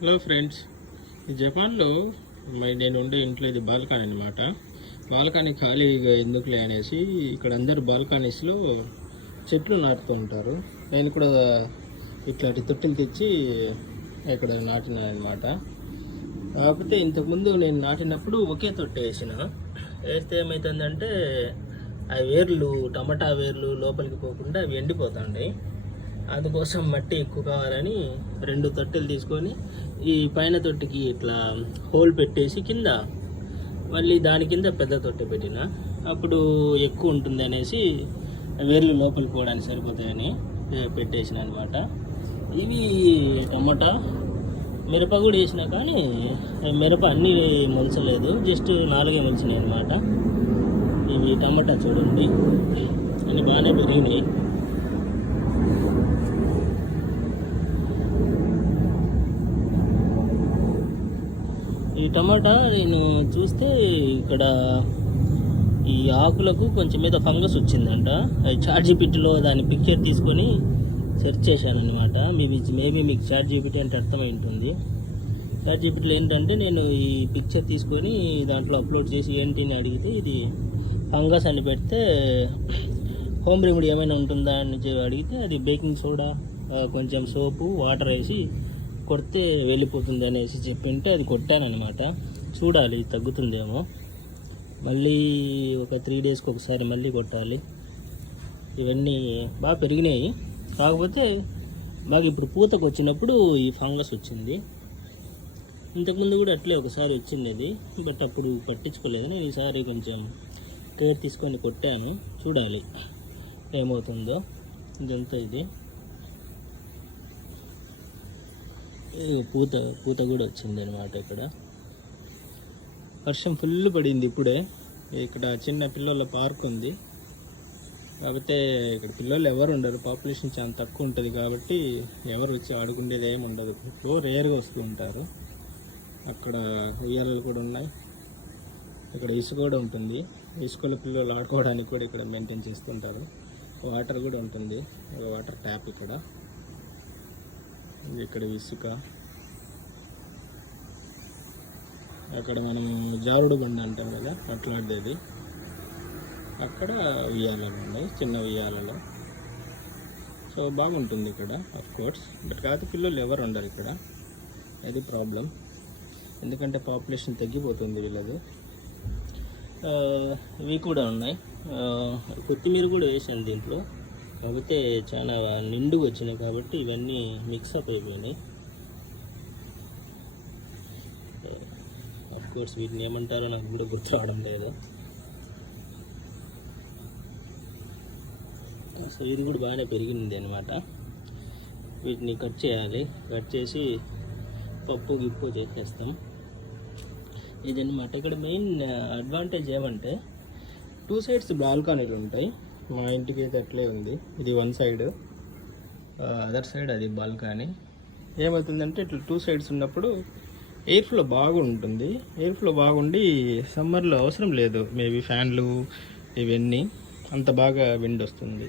Hello friends, ఈ జపాన్లో నేను ఉండే ఇంట్లో ఇది బాల్కనీ అనమాట. బాల్కనీ ఖాళీగా ఎందుకులే అనేసి ఇక్కడ అందరు బాల్కనీస్లో చెట్లు నాటుతూ ఉంటారు. నేను కూడా ఇట్లాంటి తొట్టిలు తెచ్చి ఇక్కడ నాటిన అనమాట. కాకపోతే ఇంతకుముందు నేను నాటినప్పుడు ఒకే తొట్టి వేస్తే ఏమవుతుందంటే ఆ వేర్లు, టమాటా వేర్లు లోపలికి పోకుండా అవి ఎండిపోతాయి. అందుకోసం మట్టి ఎక్కువ కావాలని 2 తొట్టెలు తీసుకొని ఈ పైన తొట్టికి ఇట్లా హోల్ పెట్టేసి కింద మళ్ళీ దాని కింద పెద్ద తొట్టె పెట్టిన, అప్పుడు ఎక్కువ ఉంటుంది అనేసి వేర్లు లోపలికి పోవడానికి సరిపోతాయని పెట్టేసిన అనమాట. ఇవి టమాటా, మిరప కూడా వేసిన, కానీ మిరప అన్నీ మొలచలేదు, జస్ట్ 4 మొలిచినాయి అనమాట. ఇవి టమాటా చూడండి, అన్నీ బాగానే పెరిగినాయి. ఈ టమాటా నేను చూస్తే ఇక్కడ ఈ ఆకులకు కొంచెం మీద ఫంగస్ వచ్చిందంట. ChatGPTలో దాని పిక్చర్ తీసుకొని సెర్చ్ చేశాను అనమాట. మేబీ మీకు ChatGPT అంటే అర్థమై ఉంటుంది. ChatGPTలో ఏంటంటే నేను ఈ పిక్చర్ తీసుకొని దాంట్లో అప్లోడ్ చేసి ఏంటి అని అడిగితే ఇది ఫంగస్ అని పెడితే హోమ్ రెమెడీ ఏమైనా ఉంటుందా అని అడిగితే అది బేకింగ్ సోడా, కొంచెం సోపు, వాటర్ వేసి కొడితే వెళ్ళిపోతుంది అనేసి చెప్పింటే అది కొట్టానమాట. చూడాలి తగ్గుతుందేమో. మళ్ళీ ఒక 3 డేస్కి ఒకసారి మళ్ళీ కొట్టాలి. ఇవన్నీ బాగా పెరిగినాయి, కాకపోతే బాగా ఇప్పుడు పూతకు వచ్చినప్పుడు ఈ ఫంగస్ వచ్చింది. ఇంతకుముందు కూడా అట్లే ఒకసారి వచ్చింది అది, బట్ అప్పుడు పట్టించుకోలేదు. నేను ఈసారి కొంచెం కేర్ తీసుకొని కొట్టాను. చూడాలి ఏమవుతుందో. ఇదంతా ఇది పూత కూడా వచ్చింది అనమాట. ఇక్కడ వర్షం ఫుల్ పడింది ఇప్పుడే. ఇక్కడ చిన్న పిల్లల పార్క్ ఉంది, కాకపోతే ఇక్కడ పిల్లలు ఎవరు ఉండరు, పాపులేషన్ చాలా తక్కువ ఉంటుంది కాబట్టి ఎవరు వచ్చి ఆడుకునేది ఏమి ఉండదు. ఇప్పుడు రేర్గా వస్తూ ఉంటారు. అక్కడ ఉయ్యాలలు కూడా ఉన్నాయి. ఇక్కడ ఇసుక కూడా ఉంటుంది, ఇసుకలో పిల్లలు ఆడుకోవడానికి కూడా ఇక్కడ మెయింటైన్ చేస్తుంటారు. వాటర్ కూడా ఉంటుంది, వాటర్ ట్యాప్ ఇక్కడ ఇసుక. అక్కడ మనం జారుడు బండ అంటాం కదా, అట్లాంటిది. అక్కడ ఉయ్యాలలు ఉన్నాయి, చిన్న ఉయ్యాలలో. సో బాగుంటుంది ఇక్కడ ఆఫ్ కోర్స్, బట్ కాకపోతే పిల్లలు ఎవరు ఉండరు ఇక్కడ. అది ప్రాబ్లం, ఎందుకంటే పాపులేషన్ తగ్గిపోతుంది వీళ్ళది. ఇవి కూడా ఉన్నాయి. కొత్తిమీర కూడా వేసాను దీంట్లో, కాకపోతే చాలా నిండుగా వచ్చినాయి కాబట్టి ఇవన్నీ మిక్సప్ అయిపోయినాయి. ఆఫ్ కోర్స్ వీటిని ఏమంటారో నాకు కూడా గుర్తు రావడం లేదు. సో ఇది కూడా బాగానే పెరిగింది అనమాట. వీటిని కట్ చేయాలి, కట్ చేసి పప్పు గిప్పు చేసేస్తాం. ఇదన్నమాట. ఇక్కడ మెయిన్ అడ్వాంటేజ్ ఏమంటే 2 సైడ్స్ బాల్కనీలు ఉంటాయి. మా ఇంటికి అయితే అట్లే ఉంది. ఇది 1 సైడ్, అదర్ సైడ్ అది బాల్కనీ. ఏమవుతుందంటే ఇట్లా 2 సైడ్స్ ఉన్నప్పుడు ఎయిర్ ఫ్లో బాగుంటుంది. ఎయిర్ ఫ్లో బాగుండి సమ్మర్లో అవసరం లేదు మేబీ ఫ్యాన్లు ఇవన్నీ, అంత బాగా విండ్ వస్తుంది.